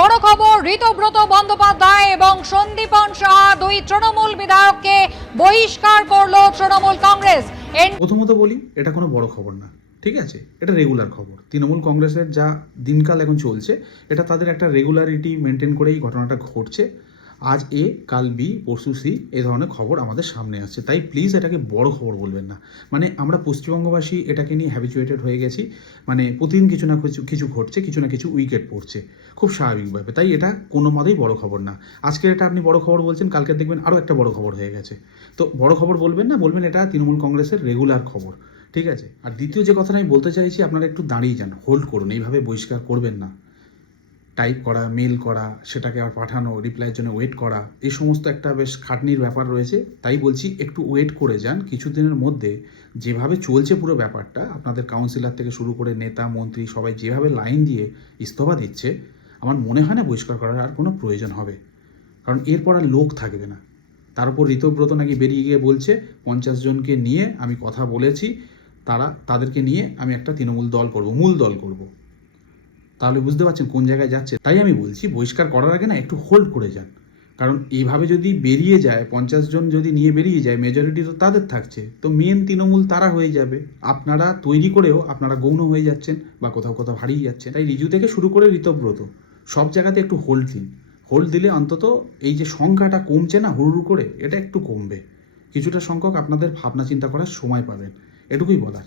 বড় খবর, ঋতব্রত বন্দ্যোপাধ্যায় এবং সন্দীপন সাহা দুই তৃণমূল বিধায়ককে বহিষ্কার করলো তৃণমূল কংগ্রেস। প্রথমত বলি, এটা কোনো বড় খবর না, ঠিক আছে? এটা রেগুলার খবর। তৃণমূল কংগ্রেসের যা দিনকাল এখন চলছে, এটা তাদের একটা রেগুলারিটি মেনটেন করেই ঘটনাটা ঘটছে। আজ এ, কাল বি, পরশু সি, এ ধরনের খবর আমাদের সামনে আসছে। তাই প্লিজ এটাকে বড় খবর বলবেন না। মানে আমরা পশ্চিমবঙ্গবাসী এটাকে নিয়ে হ্যাবিচুয়েটেড হয়ে গেছি। মানে প্রতিদিন কিছু না কিছু ঘটছে, কিছু না কিছু উইকেট পড়ছে খুব স্বাভাবিকভাবে। তাই এটা কোনো মতেই বড় খবর না। আজকের এটা আপনি বড় খবর বলছেন, কালকে দেখবেন আরও একটা বড় খবর হয়ে গেছে। তো বড় খবর বলবেন না, বলবেন এটা তৃণমূল কংগ্রেসের রেগুলার খবর, ঠিক আছে? আর দ্বিতীয় যে কথাটা আমি বলতে চাইছি, আপনারা একটু দাঁড়িয়ে যান, হোল্ড করুন। এইভাবে বহিষ্কার করবেন না। টাইপ করা, মেল করা, সেটাকে আবার পাঠানো, রিপ্লাইয়ের জন্য ওয়েট করা, এই সমস্ত একটা বেশ খাটনির ব্যাপার রয়েছে। তাই বলছি একটু ওয়েট করে যান। কিছুদিনের মধ্যে যেভাবে চলছে পুরো ব্যাপারটা, আপনাদের কাউন্সিলর থেকে শুরু করে নেতা মন্ত্রী সবাই যেভাবে লাইন দিয়ে ইস্তফা দিচ্ছে, আমার মনে হয় না বহিষ্কার করার আর কোনো প্রয়োজন হবে। কারণ এরপর আর লোক থাকবে না। তার উপর ঋতব্রত নাকি বেরিয়ে গিয়ে বলছে 50 জনকে নিয়ে আমি কথা বলেছি, তাদেরকে নিয়ে আমি একটা তৃণমূল দল করব, মূল দল করব। তাহলে বুঝতে পারছেন কোন জায়গায় যাচ্ছে। তাই আমি বলছি বহিষ্কার করার আগে না একটু হোল্ড করে যান। কারণ এইভাবে যদি বেরিয়ে যায়, 50 জন যদি নিয়ে বেরিয়ে যায়, মেজরিটি তো তাদের থাকছে, তো মেন তৃণমূল তারা হয়ে যাবে। আপনারা তৈরি করেও আপনারা গৌণ হয়ে যাচ্ছেন বা কোথাও কোথাও হারিয়ে যাচ্ছেন। তাই রিজু থেকে শুরু করে ঋতব্রত সব জায়গাতে একটু হোল্ড দিন। হোল্ড দিলে অন্তত এই যে সংখ্যাটা কমছে না হুড়ুড়ু করে, এটা একটু কমবে। কিছুটা সংখ্যক আপনাদের ভাবনা চিন্তা করার সময় পাবেন। এটুকুই বলার।